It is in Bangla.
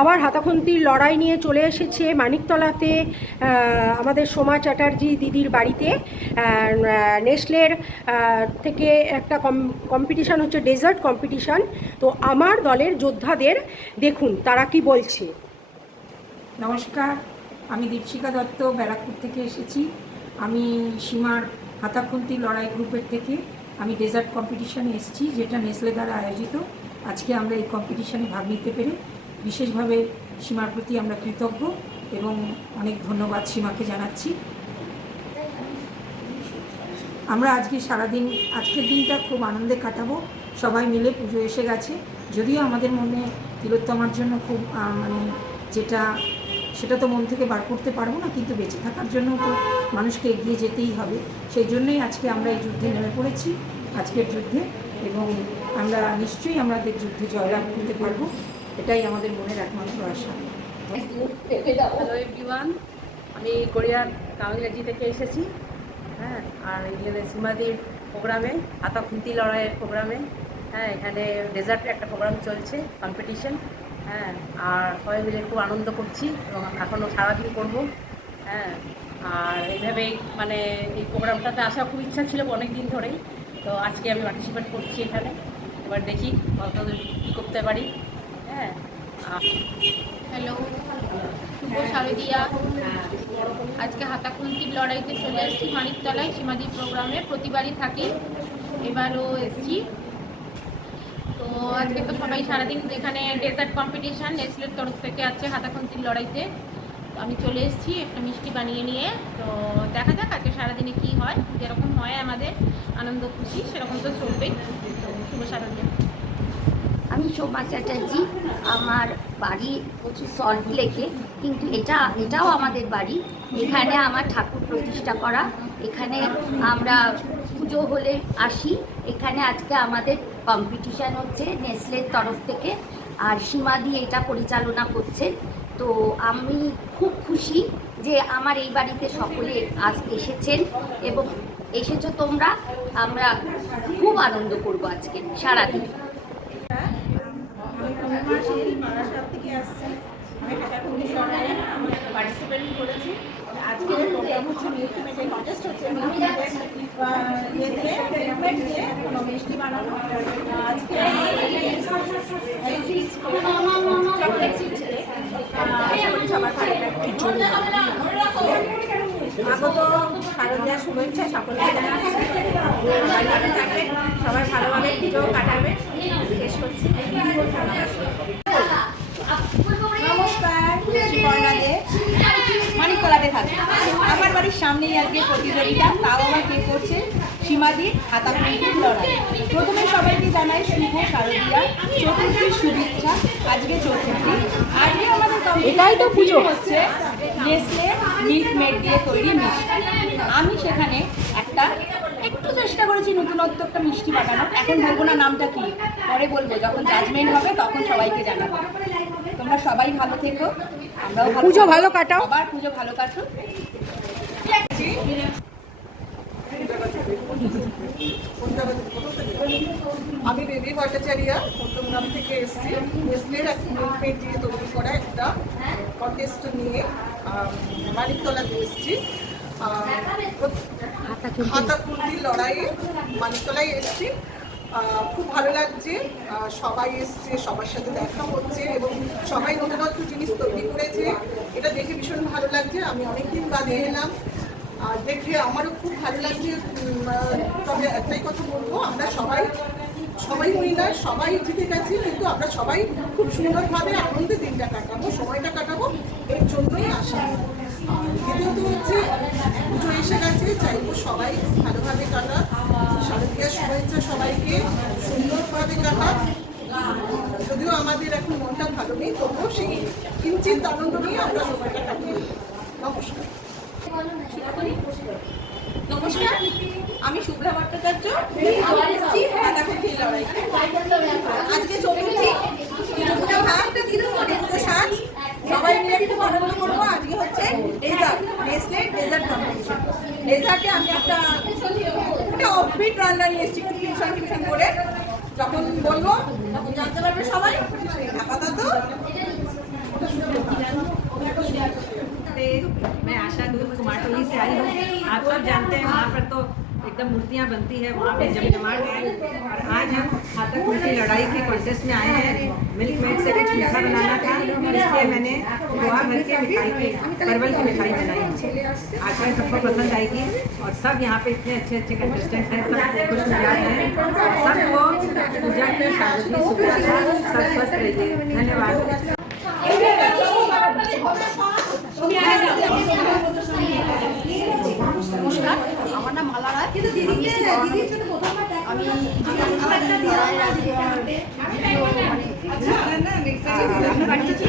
আবার হাতাখুন্তির লড়াই নিয়ে চলে এসেছে মানিকতলাতে আমাদের সোমা চ্যাটার্জি দিদির বাড়িতে। নেসলের থেকে একটা কম্পিটিশান হচ্ছে, ডেজার্ট কম্পিটিশান। তো আমার দলের যোদ্ধাদের দেখুন তারা কি বলছে। নমস্কার, আমি দীপশিকা দত্ত ব্যারাকপুর থেকে এসেছি। আমি সীমার হাতাখুন্তি লড়াই গ্রুপের থেকে আমি ডেজার্ট কম্পিটিশানে এসেছি, যেটা নেসলে দ্বারা আয়োজিত। আজকে আমরা এই কম্পিটিশানে ভাগ নিতে পেরে বিশেষভাবে সীমার প্রতি আমরা কৃতজ্ঞ এবং অনেক ধন্যবাদ সীমাকে জানাচ্ছি। আমরা আজকে সারাদিন, আজকের দিনটা খুব আনন্দে কাটাবো সবাই মিলে। পুজো এসে গেছে, যদিও আমাদের মনে তিলোত্তমার জন্য খুব সেটা তো মন থেকে বার করতে পারবো না, কিন্তু বেঁচে থাকার জন্য তো মানুষকে এগিয়ে যেতেই হবে। সেই জন্যই আজকে আমরা এই যুদ্ধে নেমে পড়েছি, আজকের যুদ্ধে, এবং আমরা নিশ্চয়ই আমাদের যুদ্ধে জয়লাভ করতে পারবো, এটাই আমাদের মনের একমাত্র আশা। হ্যালো এভরিওয়ান, আমি কোরিয়ার কাউনিয়াজি থেকে এসেছি। হ্যাঁ, আর এখানে সীমাদির প্রোগ্রামে, হাতাখুন্তি লড়াইয়ের প্রোগ্রামে, হ্যাঁ, এখানে ডেজার্টে একটা প্রোগ্রাম চলছে, কম্পিটিশন। হ্যাঁ, আর সবাই মিলে খুব আনন্দ করছি এবং এখনও সারাদিন করবো। হ্যাঁ, আর এইভাবেই মানে এই প্রোগ্রামটাতে আসার খুব ইচ্ছা ছিল অনেক দিন ধরেই। তো আজকে আমি পার্টিসিপেট করছি এখানে, এবার দেখি কতদূর কী করতে পারি। হ্যাঁ, হ্যালো, শুভ শারদিয়া। আজকে হাতাখুন্তির লড়াইতে চলে এসেছি মানিকতলায় সীমাদি প্রোগ্রামে। প্রতিবারই থাকি, এবারও এসেছি। তো আজকে তো সবাই সারাদিন এখানে ডেজার্ট কম্পিটিশান নেসলের তরফ থেকে আছে হাতাখুন্তির লড়াইতে। তো আমি চলে এসেছি একটা মিষ্টি বানিয়ে নিয়ে। তো দেখা যাক আজকে সারাদিনে কী হয়। যেরকম হয় আমাদের আনন্দ খুশি, সেরকম তো চলবেই। শুভ শারদিয়া। আমি সোমা চ্যাটার্জি, আমার বাড়ি সল্ট লেকে, কিন্তু এটাও আমাদের বাড়ি। এখানে আমার ঠাকুর প্রতিষ্ঠা করা, এখানে আমরা পুজো হলে আসি। এখানে আজকে আমাদের কম্পিটিশান হচ্ছে নেসলের তরফ থেকে, আর সীমাদি এটা পরিচালনা করছে। তো আমি খুব খুশি যে আমার এই বাড়িতে সকলে আজ এসেছেন এবং এসেছো তোমরা। আমরা খুব আনন্দ করবো আজকে সারাদিন। থেকে আসছি, আমি হাতাখুন্তি লড়াইয়ে পার্টিসিপেট করেছি। আজকের প্রোগ্রাম হচ্ছে মিল্কমেটের কন্টেস্ট হচ্ছে, মিল্কমেট দিয়ে কোনো মিষ্টি বানানো। আজকে চকলেট চিপস দিয়ে সবার ভালো লাগবে। আগত শারদীয়ার শুভেচ্ছা সকলকে জানাচ্ছি। সবাই ভালো থাকবেন, সবাই ভালোভাবে পুজো কাটাবে। শেষ করছি। নমস্কার, মানিকতলাতে থাকি। আমার বাড়ির সামনেই আজকে প্রতিযোগিতা, তাও আবার কে করছে? সীমাদির হাতাখুন্তির লড়াই। প্রথমে সবাইকে জানাই শুভ শারদীয়া চতুর্থীর শুভেচ্ছা। আজকে চতুর্থী, আজকে আমাদের এটাই তো পুজো হচ্ছে নেসলে মিল্কমেড দিয়ে তৈরি মিষ্টি। আমি সেখানে একটু চেষ্টা করেছি নতুনত্ব একটা মিষ্টি বানানো। এখন বলবো না নামটা কি, পরে বলবো, যখন জাজমেন্ট হবে তখন সবাইকে জানাবো। তোমরা সবাই ভালো থেকো, আমরাও পুজো ভালো কাটাও, আবার পুজো ভালো কাটো। আমি বেবি ভট্টাচার্য পদ্মগ্রাম থেকে এসেছি। নেসলের মিল্কমেড দিয়ে তৈরি করা একটা কন্টেস্ট নিয়ে মানিকতলাতে এসেছি। হাতাখুন্তি লড়াইয়ে মানিকতলায় এসেছি। খুব ভালো লাগছে, সবাই এসছে, সবার সাথে দেখা হচ্ছে এবং সবাই নতুনত্ব জিনিস তৈরি করেছে। এটা দেখে ভীষণ ভালো লাগছে। আমি অনেকদিন বাদে এলাম, দেখে আমারও খুব ভালো লাগছে। তবে একটাই কথা বলবো, আমরা সবাই উইনার, সবাই জিতে গেছি, কিন্তু আমরা সবাই খুব সুন্দরভাবে আনন্দে দিনটা কাটাবো, সময়টা কাটাবো, এর জন্যই আসা। দ্বিতীয়ত হচ্ছে পুজো এসে গেছে, চাইবো সবাই ভালোভাবে কাটাক। শারদীয়ার শুভেচ্ছা সবাইকে, সুন্দরভাবে কাটাক। যদিও আমাদের এখন মনটা ভালো নেই, তবুও সেই কিঞ্চিত আনন্দ নিয়ে আমরা সময়টা কাটিয়ে। নমস্কার। নমস্কার, আমি শুভ্রা ভট্টাচার্য, আবার এসেছি হাতাখুন্তির লড়াই। আজকে চতুর্থী, সবাই মিলে খুব আনন্দ করবো। আজকে হচ্ছে ডেজার্ট, নেসলের ডেজার্ট কম্পিটিশন। ডেজার্টে আমি একটা অফবিট রান্না নিয়ে এসেছি, একটু টিউশন করে। যখন বলবো তখন জানতে পারবে সবাই। আপাতত मतलब मूर्तियाँ बनती है वहाँ पे जमजमाट है। और आज हम हाथाकुंती लड़ाई के कॉन्टेस्ट में आए हैं। मिल्क मेड से कुछ मीठा बनाना था, इसलिए मैंने गोवा भर के मिठाई की परवल की मिठाई बनाई। आशा है सबको पसंद आएगी। और सब यहाँ पे इतने अच्छे अच्छे कंटेस्टेंट हैं, सब खुश मिजाज हैं। सबको पूजा की शारदीय शुभकामनाएं, सब स्वस्थ रहिए। धन्यवाद। নমস্কার, আমার নাম মালা রায়। আমি বাড়ি থেকে